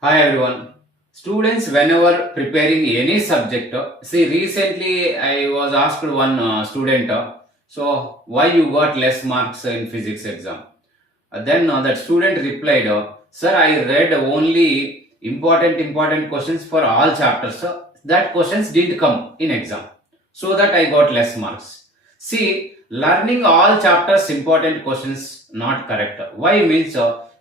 Hi everyone. Students, whenever preparing any subject, see recently I was asked one student, so why you got less marks in physics exam? Then that student replied, sir, I read only important questions for all chapters. That questions didn't come in exam, so that I got less marks. See, learning all chapters important questions not correct. Why means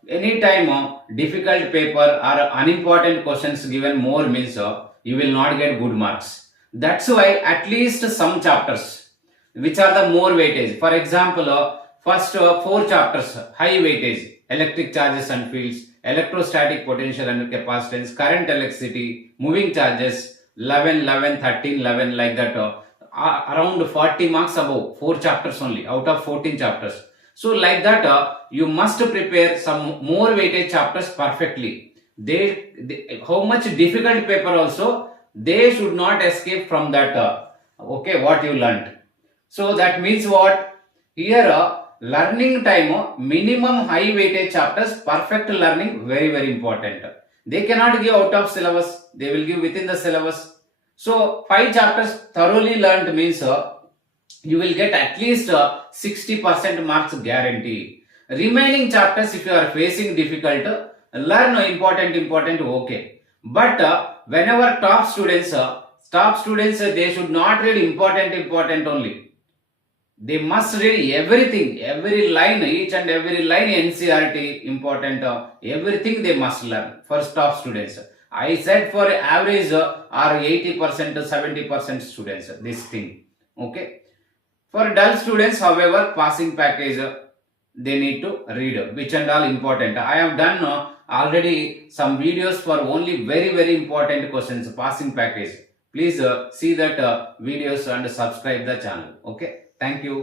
anytime difficult paper or unimportant questions given more means you will not get good marks. That's why at least some chapters which are the more weightage. For example, first four chapters high weightage: electric charges and fields, electrostatic potential and capacitance, current, electricity, moving charges, 11, 11, 13, 11, like that. Around 40 marks above, 4 chapters only out of 14 chapters. So like that, you must prepare some more weightage chapters perfectly. They how much difficult paper also, they should not escape from that. Okay, what you learned. So that means what? Here, learning time, minimum high weightage chapters, perfect learning, very important. They cannot give out of syllabus, they will give within the syllabus. So, 5 chapters thoroughly learned means you will get at least 60% marks guarantee. Remaining chapters, if you are facing difficult, learn important, okay. But whenever top students, they should not read important only. They must read everything, every line, each and every line NCRT important, everything they must learn for top students. I said for average or 80% to 70% students, this thing. Okay. For dull students, however, passing package, they need to read which and all important. I have done already some videos for only very important questions, passing package. Please see that videos and subscribe the channel. Okay. Thank you.